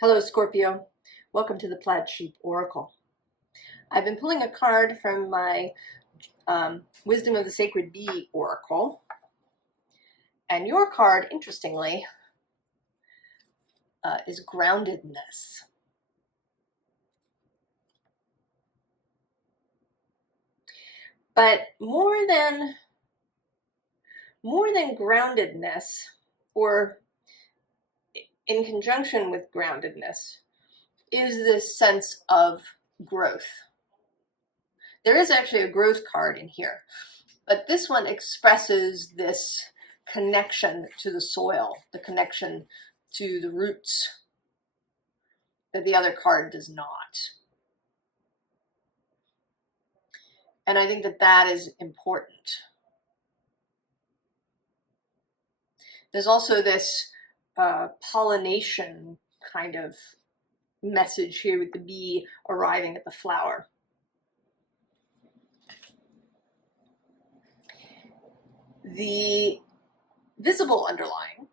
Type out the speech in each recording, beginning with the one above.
Hello, Scorpio. Welcome to the Plaid Sheep Oracle. I've been pulling a card from my Wisdom of the Sacred Bee Oracle. And your card, interestingly, is groundedness. But more than groundedness, or in conjunction with groundedness, is this sense of growth. There is actually a growth card in here, but this one expresses this connection to the soil, the connection to the roots, that the other card does not. And I think that that is important. There's also this pollination kind of message here with the bee arriving at the flower. The visible underlying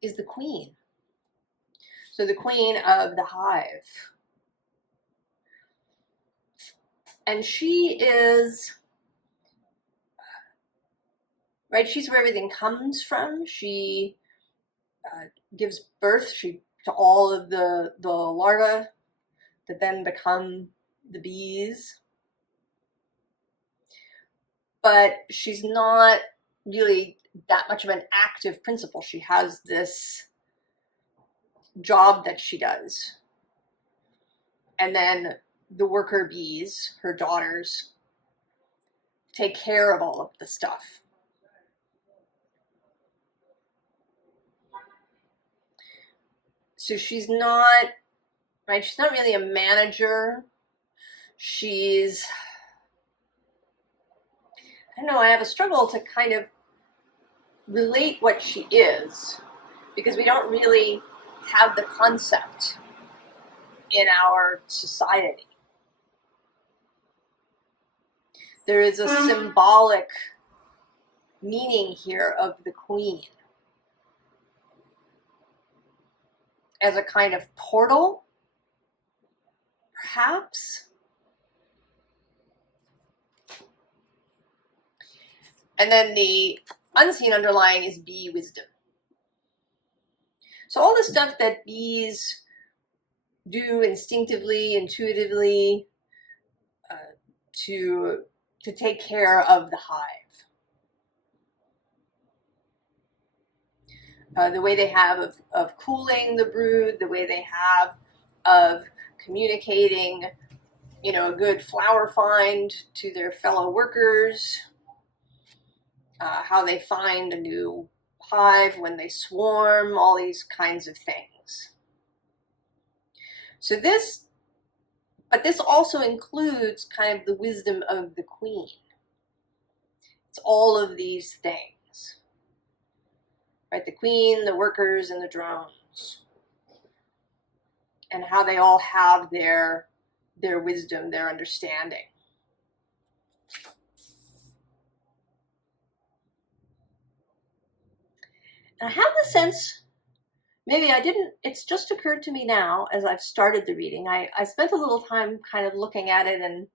is the queen. So the queen of the hive. And she is, right, she's where everything comes from. She gives birth to all of the larvae that then become the bees. But she's not really that much of an active principle. She has this job that she does. And then the worker bees, her daughters, take care of all of the stuff. So she's not, right, she's not really a manager. She's, I don't know, I have a struggle to kind of relate what she is, because we don't really have the concept in our society. There is a symbolic meaning here of the queen as a kind of portal, perhaps. And then the unseen underlying is bee wisdom. So all the stuff that bees do instinctively, intuitively, to take care of the hive. The way they have of cooling the brood, the way they have of communicating, a good flower find to their fellow workers, how they find a new hive when they swarm, all these kinds of things. So this also includes kind of the wisdom of the queen. It's all of these things, right? The queen, the workers, and the drones, and how they all have their wisdom, their understanding. And I have the sense, maybe I didn't, it's just occurred to me now as I've started the reading. I spent a little time kind of looking at it and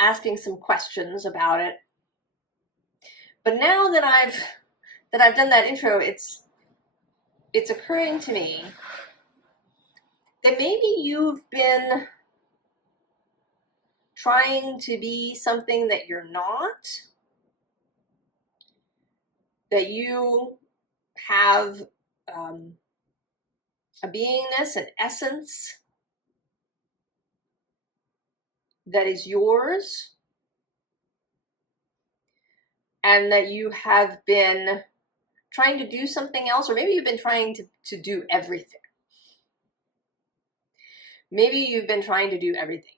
asking some questions about it. But now that I've done that intro, it's occurring to me that maybe you've been trying to be something that you're not, that you have a beingness, an essence that is yours, and that you have been trying to do something else, or maybe you've been trying to do everything. Maybe you've been trying to do everything.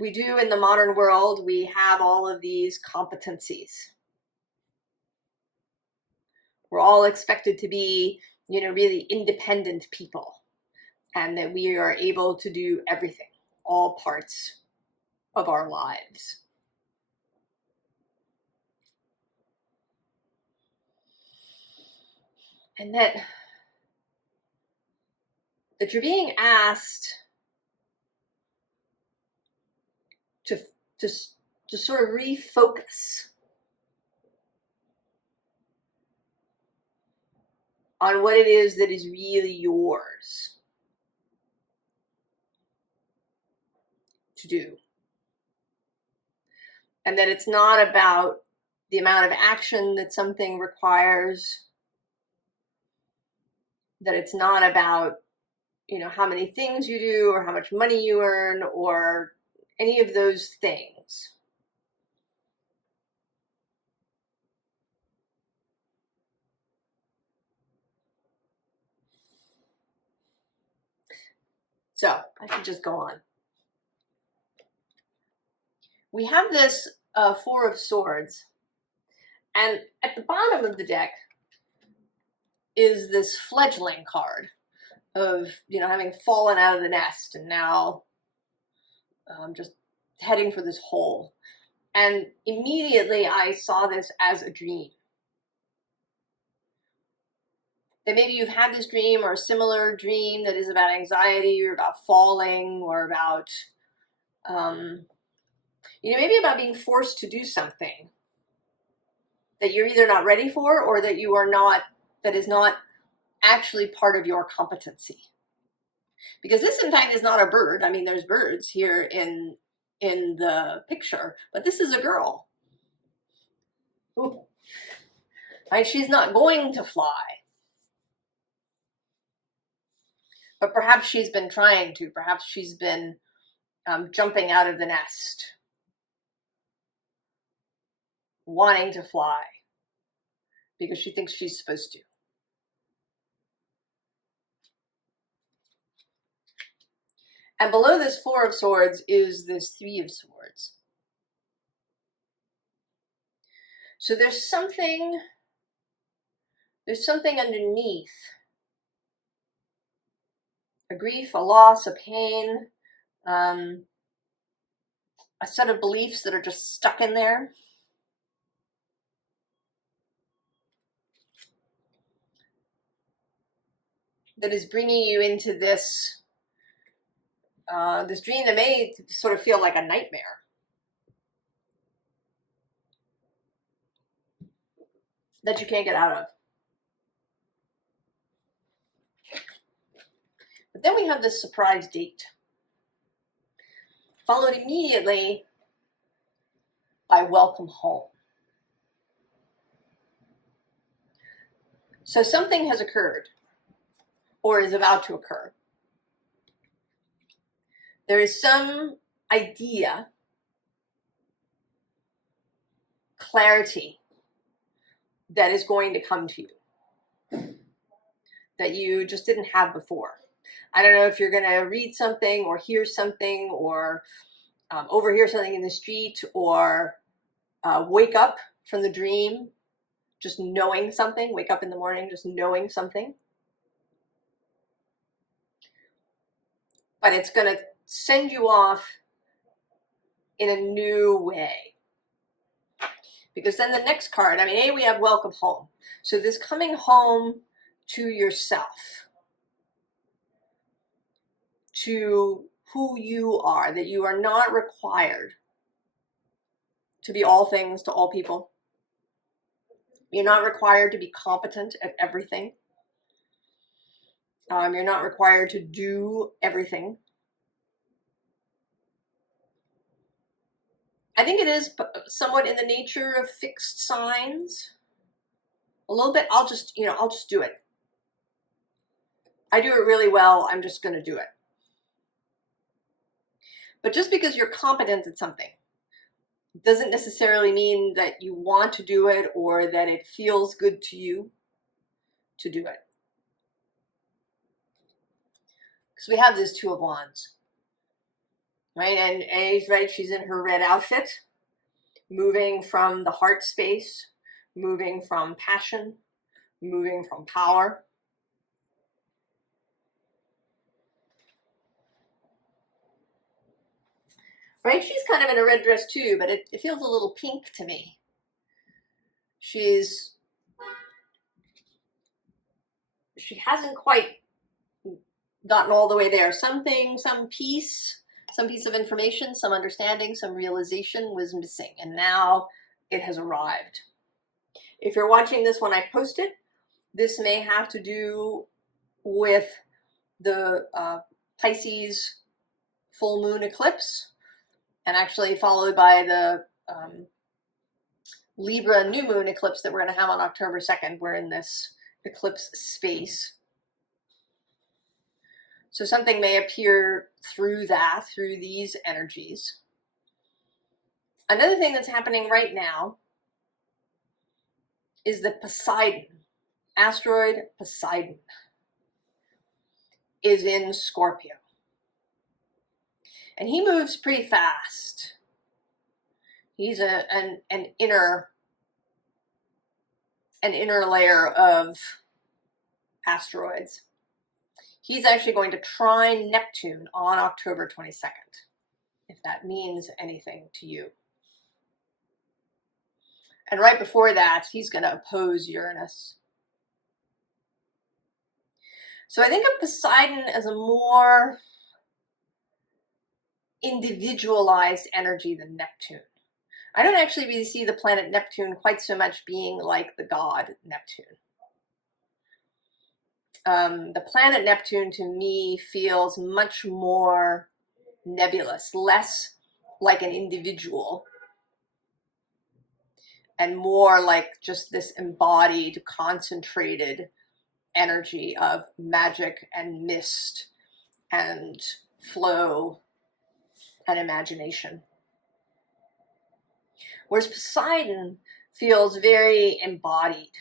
We do in the modern world, we have all of these competencies. We're all expected to be, really independent people, and that we are able to do everything, all parts of our lives. And that you're being asked to sort of refocus on what it is that is really yours to do. And that it's not about the amount of action that something requires, that it's not about, you know, how many things you do or how much money you earn or any of those things. So I should just go on. We have this Four of Swords, and at the bottom of the deck is this fledgling card of, you know, having fallen out of the nest and now just heading for this hole. And immediately I saw this as a dream. That maybe you've had this dream or a similar dream that is about anxiety or about falling or about, you know, maybe about being forced to do something that you're either not ready for or that you are not, that is not actually part of your competency. Because this, in fact, is not a bird. I mean, there's birds here in the picture, but this is a girl. Ooh. Right? She's not going to fly. But perhaps she's been trying to. Perhaps she's been jumping out of the nest, wanting to fly because she thinks she's supposed to. And below this Four of Swords is this Three of Swords. So there's something underneath. A grief, a loss, a pain, a set of beliefs that are just stuck in there. That is bringing you into this this dream that may sort of feel like a nightmare. That you can't get out of. But then we have this surprise date, followed immediately by welcome home. So something has occurred, or is about to occur. There is some idea, clarity, that is going to come to you that you just didn't have before. I don't know if you're going to read something or hear something or overhear something in the street or wake up from the dream just knowing something, wake up in the morning just knowing something. But it's going to send you off in a new way. Because then the next card, I mean, we have welcome home. So this coming home to yourself, to who you are, that you are not required to be all things to all people. You're not required to be competent at everything. You're not required to do everything. I think it is somewhat in the nature of fixed signs. A little bit, I'll just do it. I do it really well, I'm just going to do it. But just because you're competent at something doesn't necessarily mean that you want to do it or that it feels good to you to do it. Because we have this Two of Wands, right? And right, she's in her red outfit, moving from the heart space, moving from passion, moving from power. Right? She's kind of in a red dress too, but it feels a little pink to me. She's she hasn't quite gotten all the way there. Something, some piece of information, some understanding, some realization was missing, and now it has arrived. If you're watching this when I post it, this may have to do with the Pisces full moon eclipse, and actually followed by the Libra new moon eclipse that we're going to have on October 2nd. We're in this eclipse space. So something may appear through these energies. Another thing that's happening right now is the Poseidon, asteroid Poseidon, is in Scorpio. And he moves pretty fast. He's an inner layer of asteroids. He's actually going to trine Neptune on October 22nd, if that means anything to you. And right before that, he's going to oppose Uranus. So I think of Poseidon as a more individualized energy than Neptune. I don't actually really see the planet Neptune quite so much being like the god Neptune. The planet Neptune to me feels much more nebulous, less like an individual, and more like just this embodied, concentrated energy of magic and mist and flow and imagination. Whereas Poseidon feels very embodied,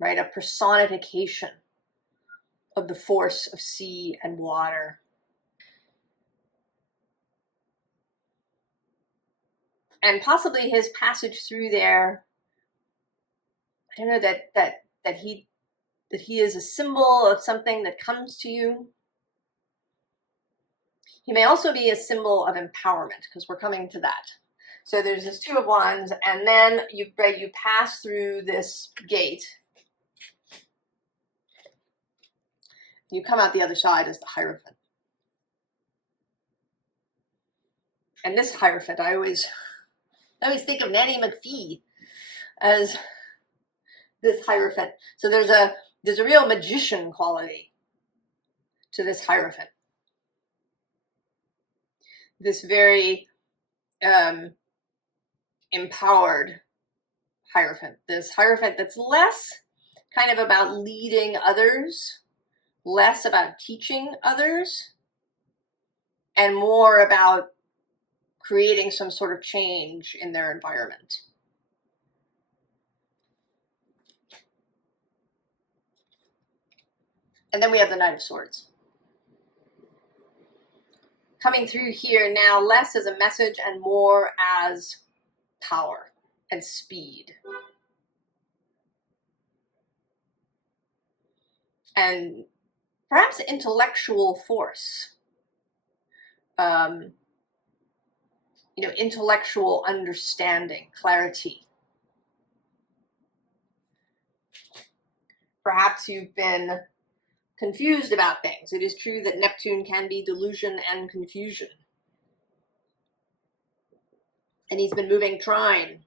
right? A personification of the force of sea and water. And possibly his passage through there, I don't know, that he is a symbol of something that comes to you. He may also be a symbol of empowerment, because we're coming to that. So there's this Two of Wands, and then you pass through this gate. You come out the other side as the Hierophant. And this Hierophant, I always think of Nanny McPhee as this Hierophant. So there's a real magician quality to this Hierophant. This very empowered Hierophant. This Hierophant that's less kind of about leading others, less about teaching others, and more about creating some sort of change in their environment. And then we have the Knight of Swords. Coming through here now, less as a message and more as power and speed. And perhaps intellectual force. Intellectual understanding, clarity. Perhaps you've been confused about things. It is true that Neptune can be delusion and confusion. And he's been moving trine,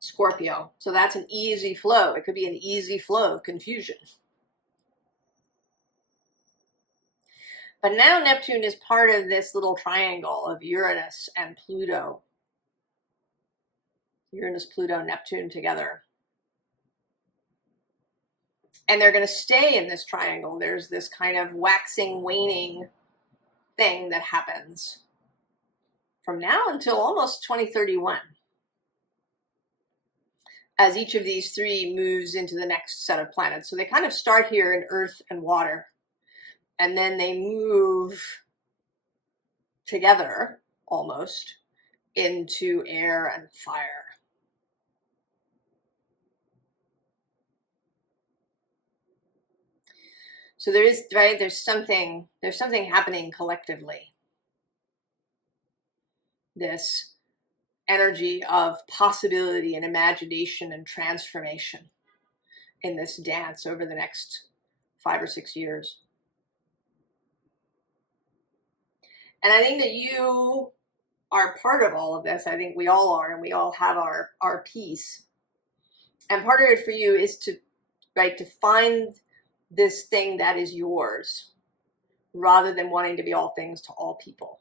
Scorpio. So that's an easy flow. It could be an easy flow of confusion. But now Neptune is part of this little triangle of Uranus and Pluto. Uranus, Pluto, Neptune together. And they're going to stay in this triangle. There's this kind of waxing, waning thing that happens from now until almost 2031. As each of these three moves into the next set of planets. So they kind of start here in Earth and water. And then they move together, almost, into air and fire. So there's something happening collectively. This energy of possibility and imagination and transformation. in this dance over the next 5 or 6 years. And I think that you are part of all of this. I think we all are, and we all have our piece. And part of it for you is to, right, to find this thing that is yours, rather than wanting to be all things to all people.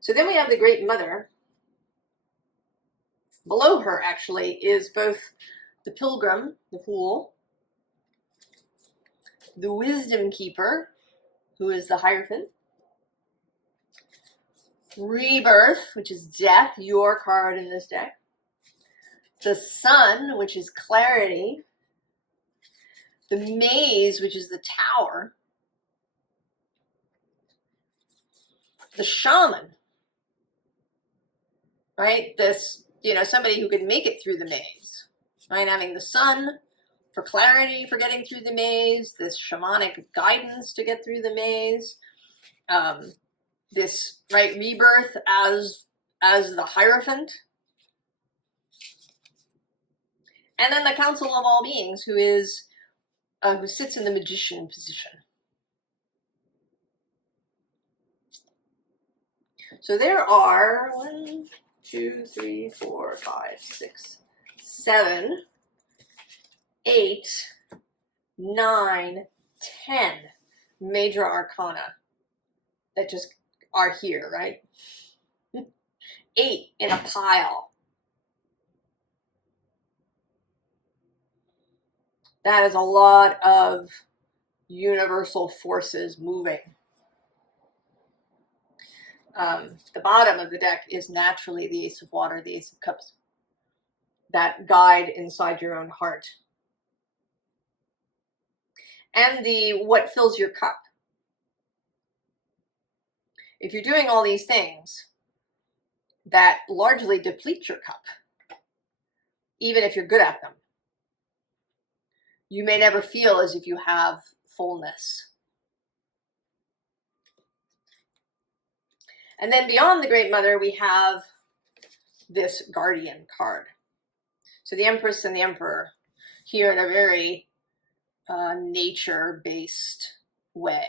So then we have the Great Mother. Below her, actually, is both the Pilgrim, the Fool, the Wisdom Keeper, who is the Hierophant, Rebirth, which is death, your card in this deck, the Sun, which is clarity, the Maze, which is the Tower, the Shaman, right? This, somebody who can make it through the maze, right? Having the Sun for clarity, for getting through the maze, this shamanic guidance to get through the maze, this, right, rebirth as the Hierophant, and then the Council of All Beings, who is who sits in the Magician position. So there are 1, 2, 3, 4, 5, 6, 7, 8, 9, 10 major arcana that just are here, right? 8 in a pile. That is a lot of universal forces moving. The bottom of the deck is naturally the Ace of Water, the Ace of Cups. That guide inside your own heart. And the what fills your cup. If you're doing all these things that largely deplete your cup, even if you're good at them, you may never feel as if you have fullness. And then beyond the Great Mother, we have this Guardian card. So the Empress and the Emperor here in a very nature-based way.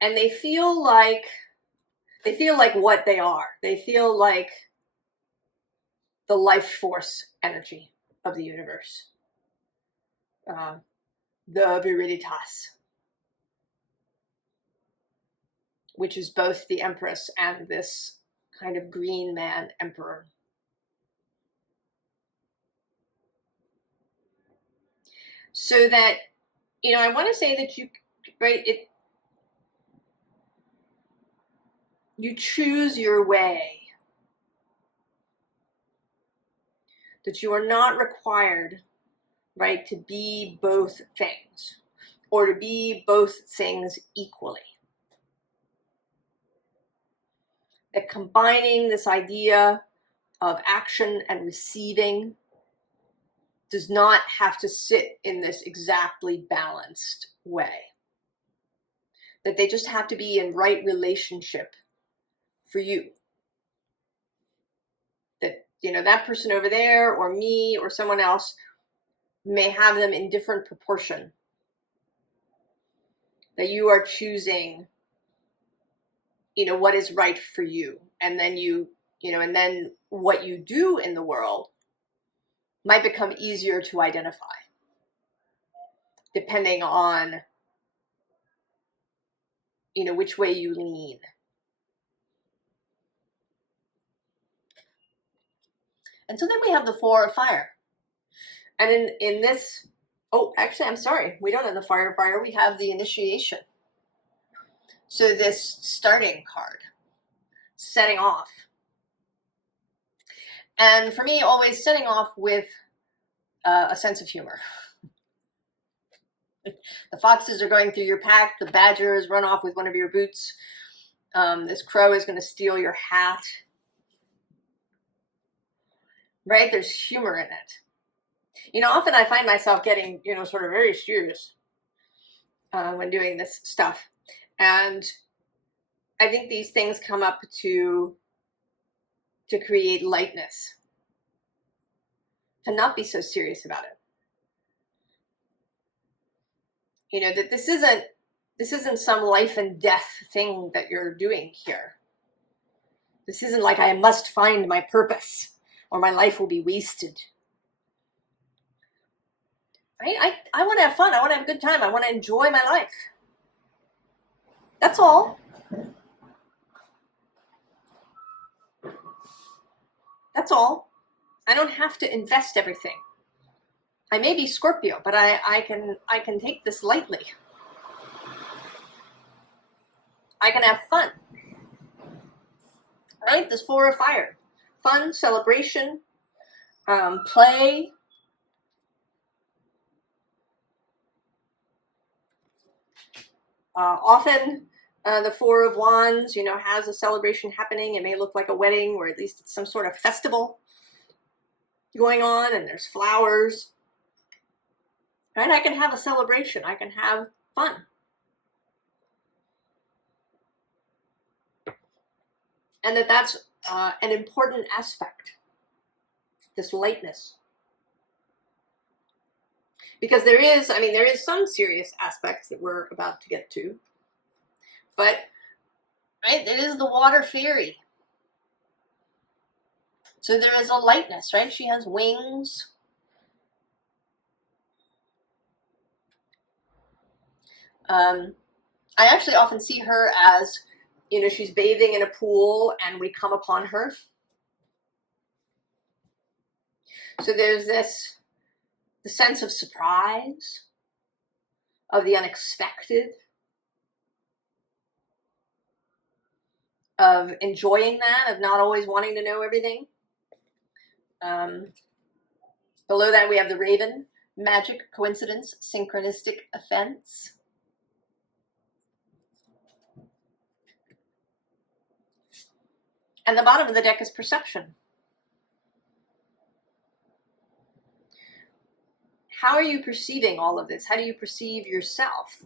And they feel like what they are. They feel like the life force energy of the universe. The Viriditas, which is both the Empress and this kind of green man emperor. So that, I want to say that you choose your way. That you are not required, right, to be both things, or to be both things equally. That combining this idea of action and receiving does not have to sit in this exactly balanced way. That they just have to be in right relationship for you. That, that person over there, or me, or someone else may have them in different proportion. That you are choosing, what is right for you. And then and then what you do in the world might become easier to identify, depending on, which way you lean. And so then we have the Four of Fire. And in this, oh, actually, I'm sorry, we don't have the Fire, we have the Initiation. So this starting card, setting off. And for me, always setting off with a sense of humor. The foxes are going through your pack, the badger has run off with one of your boots, this crow is going to steal your hat. Right? There's humor in it. Often I find myself getting, sort of very serious when doing this stuff. And I think these things come up to to create lightness, to not be so serious about it. You know, that this isn't some life and death thing that you're doing here. This isn't like I must find my purpose or my life will be wasted. I want to have fun. I want to have a good time. I want to enjoy my life. That's all. That's all. I don't have to invest everything. I may be Scorpio, but I can take this lightly. I can have fun. Right? This 4 of fire. Fun, celebration, play. Often the 4 of wands, you know, has a celebration happening. It may look like a wedding, or at least it's some sort of festival going on, and there's flowers. Right? I can have a celebration. I can have fun. And that's an important aspect, this lightness. Because there is some serious aspects that we're about to get to. But, right, it is the water fairy. So there is a lightness, right? She has wings. I actually often see her as, you know, she's bathing in a pool and we come upon her. So there's the sense of surprise, of the unexpected, of enjoying that, of not always wanting to know everything. Below that we have the raven, magic, coincidence, synchronistic offense. And the bottom of the deck is perception. How are you perceiving all of this? How do you perceive yourself?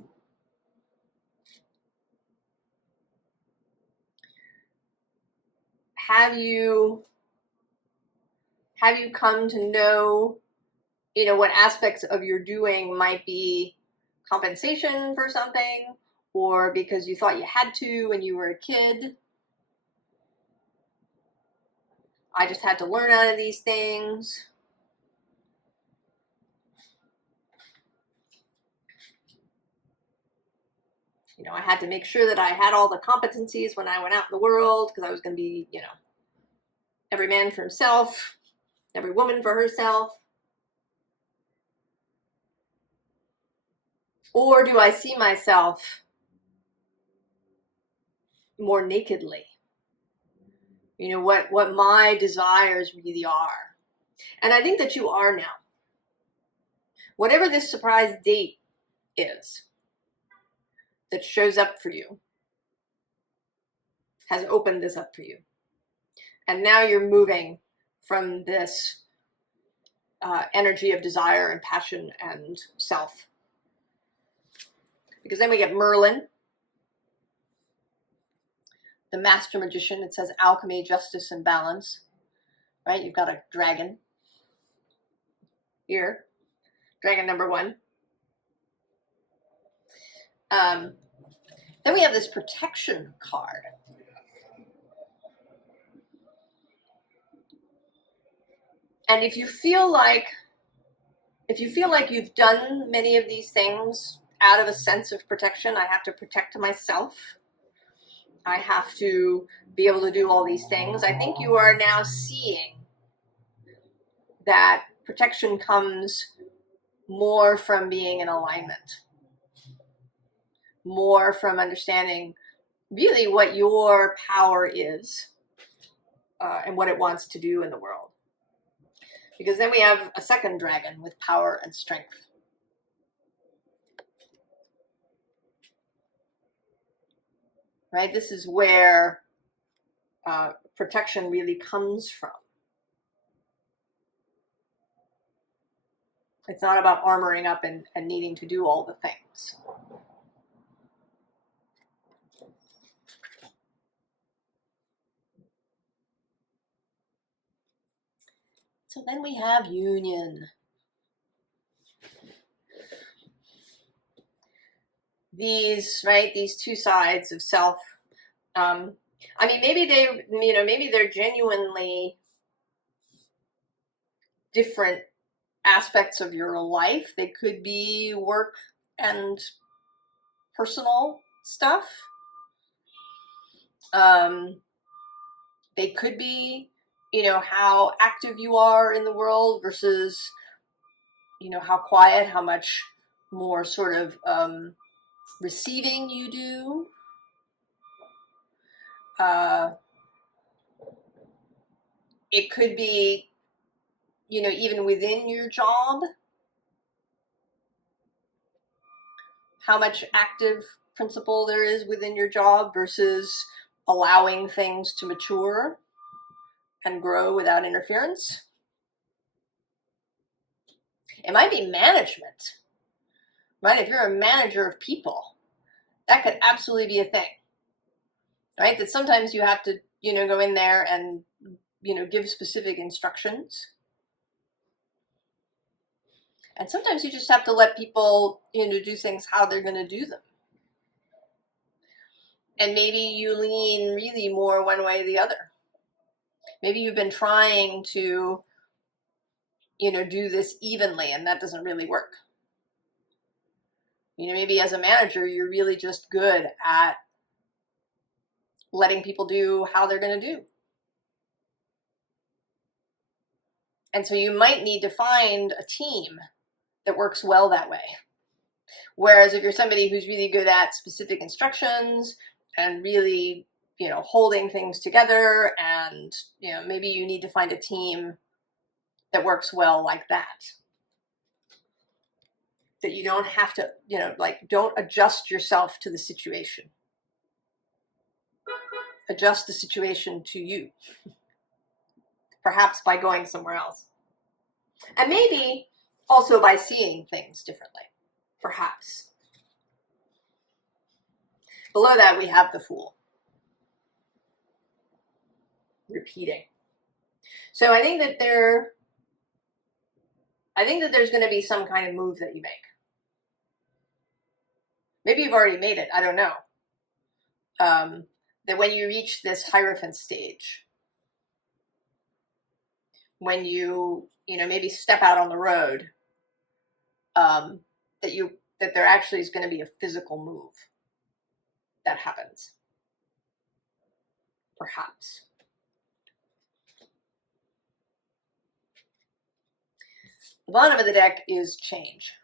Have you come to know, you know, what aspects of your doing might be compensation for something, or because you thought you had to when you were a kid? I just had to learn out of these things. You know, I had to make sure that I had all the competencies when I went out in the world, because I was going to be, you know, every man for himself, every woman for herself. Or do I see myself more nakedly? You know, what my desires really are. And I think that you are now. Whatever this surprise date is that shows up for you has opened this up for you. And now you're moving from this energy of desire and passion and self. Because then we get Merlin, the master magician. It says alchemy, justice, and balance. Right? You've got a dragon here. Dragon number 1. Then we have this protection card. And if you feel like you've done many of these things out of a sense of protection, I have to protect myself, I have to be able to do all these things, I think you are now seeing that protection comes more from being in alignment, more from understanding really what your power is and what it wants to do in the world. Because then we have a second dragon with power and strength. Right? This is where protection really comes from. It's not about armoring up and needing to do all the things. So then we have union. These, right, these two sides of self. I mean, maybe maybe they're genuinely different aspects of your life. They could be work and personal stuff. They could be, how active you are in the world versus, how quiet, how much more sort of receiving you do. It could be, even within your job, how much active principle there is within your job versus allowing things to mature and grow without interference. It might be management, right? If you're a manager of people, that could absolutely be a thing, right? That sometimes you have to, go in there and, give specific instructions. And sometimes you just have to let people, do things how they're going to do them. And maybe you lean really more one way or the other. Maybe you've been trying to, do this evenly and that doesn't really work. Maybe as a manager, you're really just good at letting people do how they're going to do. And so you might need to find a team that works well that way. Whereas if you're somebody who's really good at specific instructions and really, holding things together, and, maybe you need to find a team that works well like that. That you don't have to, don't adjust yourself to the situation. Adjust the situation to you. Perhaps by going somewhere else. And maybe also by seeing things differently. Perhaps. Below that, we have the Fool. Repeating. So I think that there's going to be some kind of move that you make. Maybe you've already made it. I don't know. That when you reach this Hierophant stage, when you, maybe step out on the road, that there actually is going to be a physical move that happens. Perhaps. The bottom of the deck is change.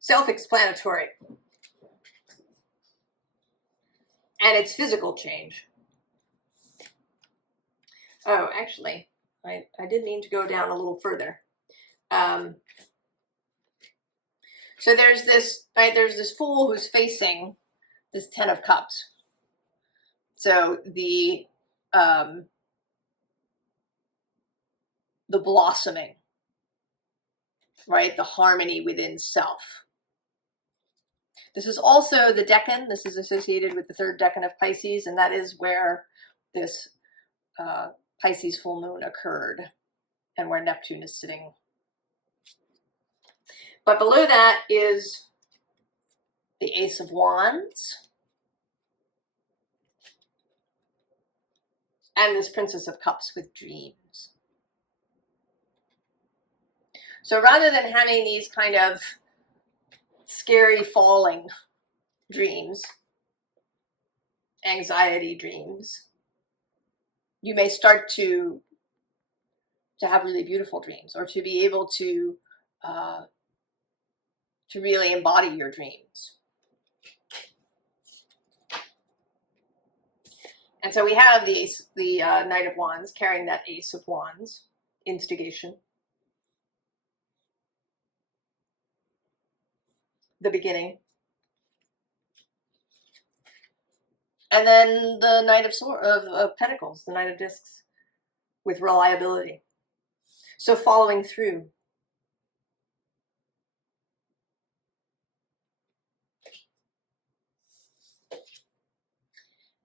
Self-explanatory. And it's physical change. Oh, actually, I did mean to go down a little further. So there's this, right, there's this Fool who's facing this Ten of Cups. So the blossoming, right, the harmony within self. This is also the decan. This is associated with the third decan of Pisces, and that is where this Pisces full moon occurred and where Neptune is sitting. But below that is the Ace of Wands and this Princess of Cups with dreams. So rather than having these kind of scary falling dreams, anxiety dreams, you may start to have really beautiful dreams, or to be able to really embody your dreams. And so we have the Knight of Wands carrying that Ace of Wands, instigation, the beginning. And then the Knight of Pentacles, the Knight of Discs, with reliability. So following through.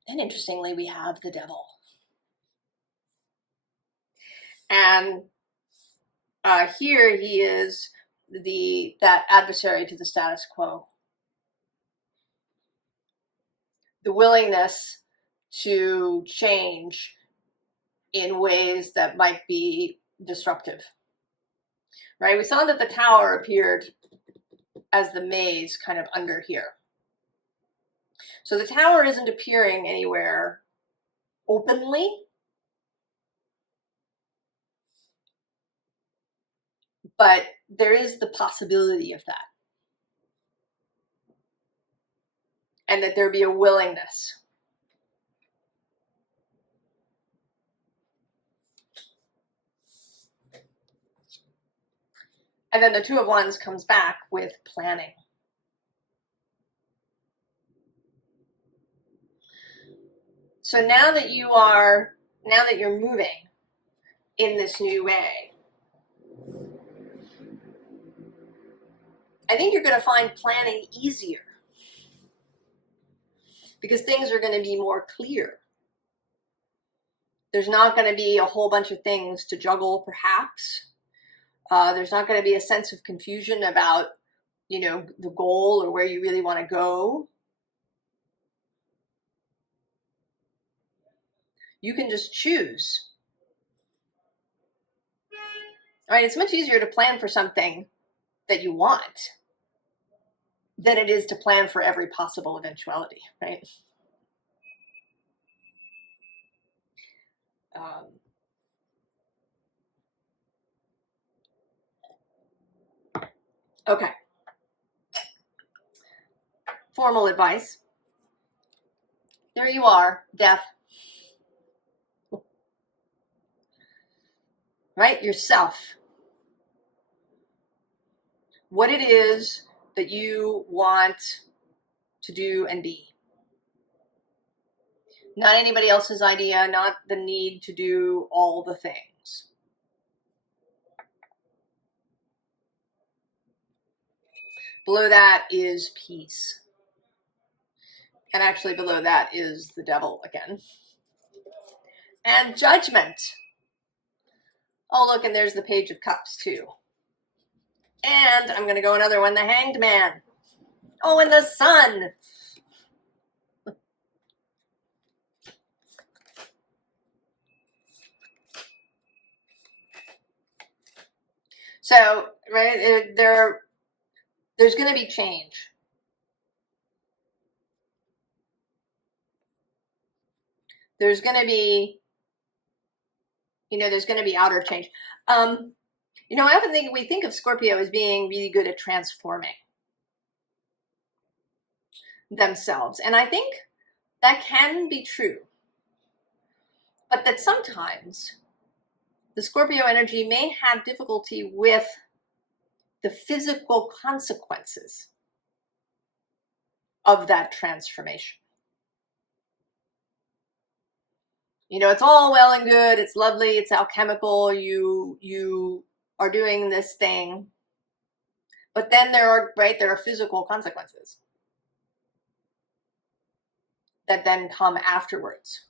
Then interestingly, we have the Devil. And here he is that adversary to the status quo. The willingness to change in ways that might be disruptive, right? We saw that the tower appeared as the maze kind of under here. So the tower isn't appearing anywhere openly, but there is the possibility of that. And that there be a willingness. And then the Two of Wands comes back with planning. So now that you're moving in this new way, I think you're going to find planning easier because things are going to be more clear. There's not going to be a whole bunch of things to juggle, perhaps. There's not going to be a sense of confusion about, the goal or where you really want to go. You can just choose. All right, it's much easier to plan for something that you want than it is to plan for every possible eventuality, right? Okay. Formal advice. There you are, death. Right? Yourself. What it is that you want to do and be. Not anybody else's idea, not the need to do all the things. Below that is peace. And actually below that is the devil again. And judgment. Oh, look, and there's the Page of Cups too. And I'm going to go another one, the Hanged Man. Oh, and the Sun. So, right, there's going to be change. There's going to be, there's going to be outer change. I often we think of Scorpio as being really good at transforming themselves. And I think that can be true. But that sometimes the Scorpio energy may have difficulty with the physical consequences of that transformation. It's all well and good. It's lovely. It's alchemical. You are doing this thing. But then there are physical consequences that then come afterwards.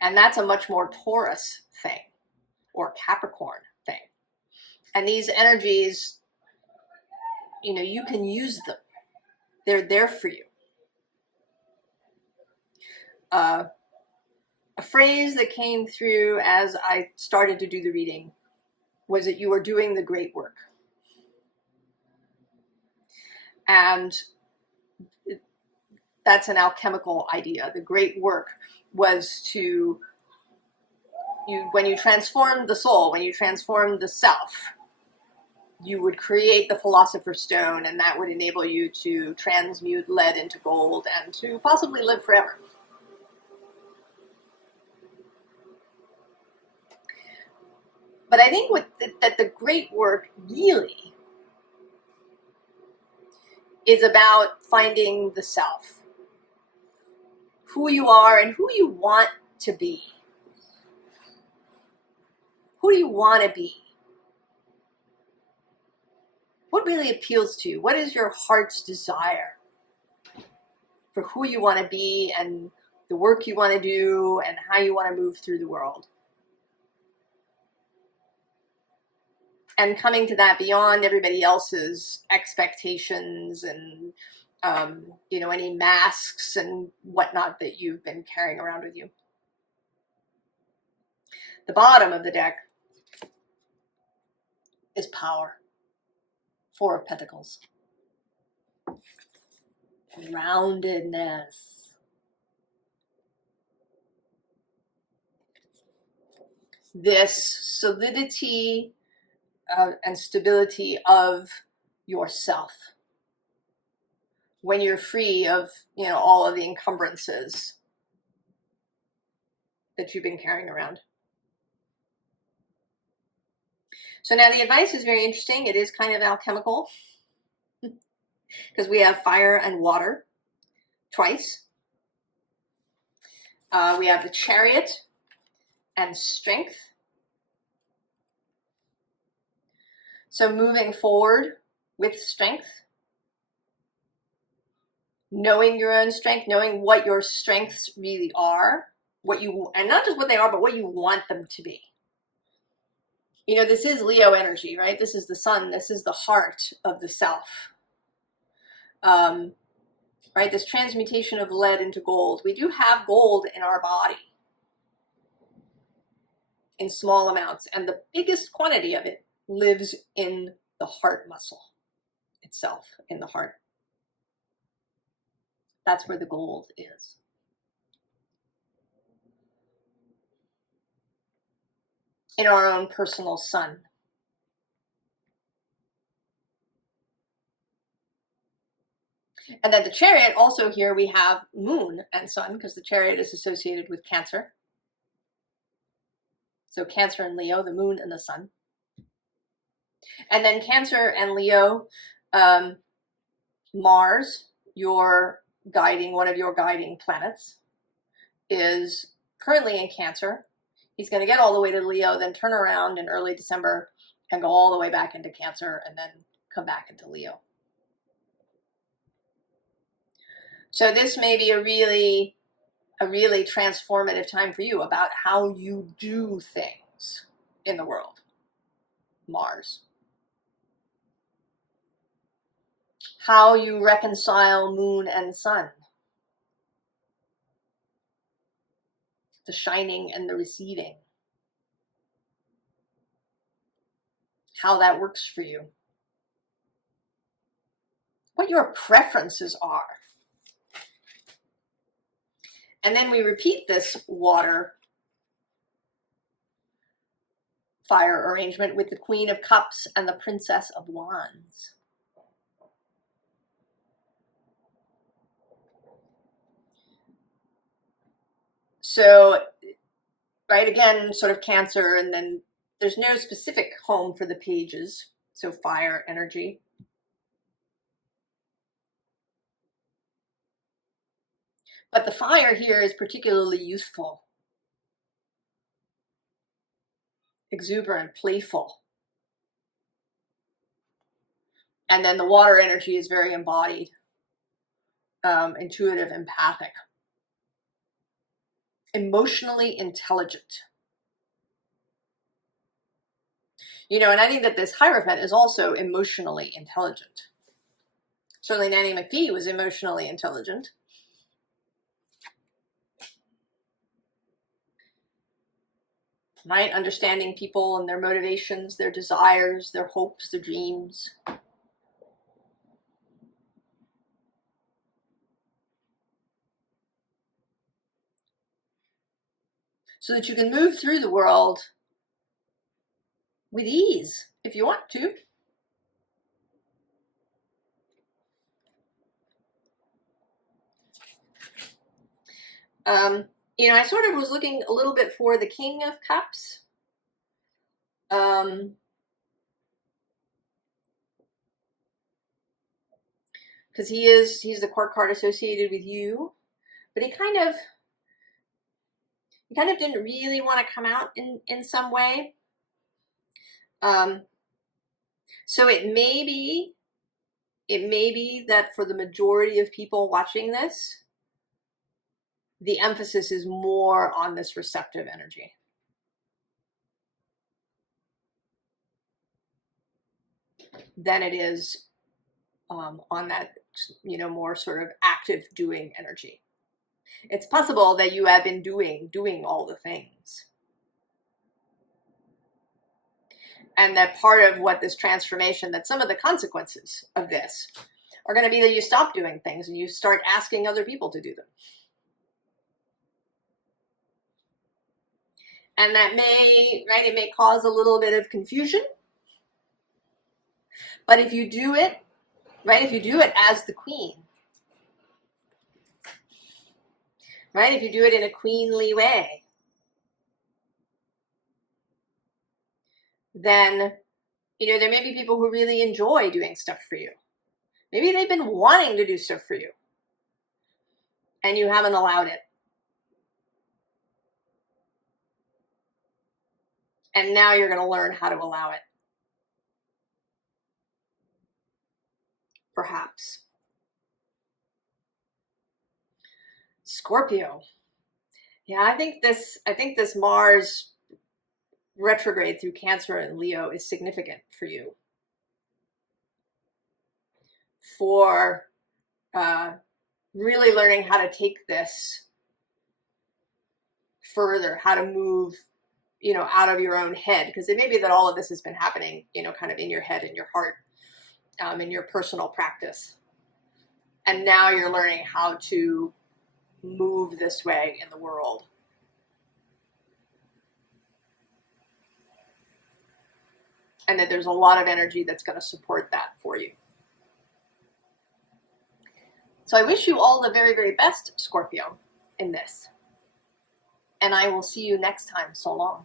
And that's a much more Taurus thing or Capricorn thing. And these energies, you can use them. They're there for you. A phrase that came through as I started to do the reading was that you are doing the great work. And that's an alchemical idea. The great work was when you transformed the soul, when you transformed the self, you would create the Philosopher's Stone, and that would enable you to transmute lead into gold and to possibly live forever. But I think that the great work really is about finding the self, who you are and who you want to be. Who do you want to be? What really appeals to you? What is your heart's desire for who you want to be and the work you want to do and how you want to move through the world? and coming to that beyond everybody else's expectations and, you know, any masks and whatnot that you've been carrying around with you. The bottom of the deck is power. 4 of Pentacles. Groundedness. This solidity and stability of yourself. When you're free of, you know, all of the encumbrances that you've been carrying around. So now the advice is very interesting. It is kind of alchemical because we have fire and water twice. We have the Chariot and strength. So moving forward with strength, knowing your own strength, knowing what your strengths really are, what you, and not just what they are, but what you want them to be. You know, this is Leo energy, right? This is the sun. This is the heart of the self. Right? This transmutation of lead into gold. We do have gold in our body in small amounts, and the biggest quantity of it lives in the heart muscle itself, in the heart. That's where the gold is. In our own personal sun. And then the Chariot, also here we have moon and sun, because the Chariot is associated with Cancer. So Cancer and Leo, the moon and the sun. And then Cancer and Leo, Mars, your guiding, one of your guiding planets, is currently in Cancer. He's going to get all the way to Leo, then turn around in early December and go all the way back into Cancer and then come back into Leo. So this may be a really transformative time for you about how you do things in the world. Mars. How you reconcile moon and sun. The shining and the receiving. How that works for you. What your preferences are. And then we repeat this water fire arrangement with the Queen of Cups and the Princess of Wands. So, right, again, sort of Cancer, and then there's no specific home for the pages. So fire energy. But the fire here is particularly youthful, exuberant, playful. And then the water energy is very embodied, intuitive, empathic, emotionally intelligent. You know, and I think that this Hierophant is also emotionally intelligent. Certainly Nanny McPhee was emotionally intelligent. Right? Understanding people and their motivations, their desires, their hopes, their dreams. So that you can move through the world with ease, if you want to. You know, I sort of was looking a little bit for the King of Cups. Because he's the court card associated with you, but he kind of didn't really want to come out in some way. So it may be that for the majority of people watching this, the emphasis is more on this receptive energy. than it is on that, you know, more sort of active doing energy. It's possible that you have been doing all the things. And that part of what this transformation, that some of the consequences of this are going to be that you stop doing things and you start asking other people to do them. And that may, right, it may cause a little bit of confusion. But if you do it, right, if you do it as the queen, right, if you do it in a queenly way, then, you know, there may be people who really enjoy doing stuff for you. Maybe they've been wanting to do stuff for you and you haven't allowed it. And now you're going to learn how to allow it. Perhaps. Scorpio. Yeah, I think this Mars retrograde through Cancer and Leo is significant for you. For really learning how to take this further, how to move, you know, out of your own head, because it may be that all of this has been happening, you know, kind of in your head, in your heart, in your personal practice. And now you're learning how to move this way in the world. And that there's a lot of energy that's going to support that for you. So I wish you all the very, very best, Scorpio, in this. And I will see you next time. So long.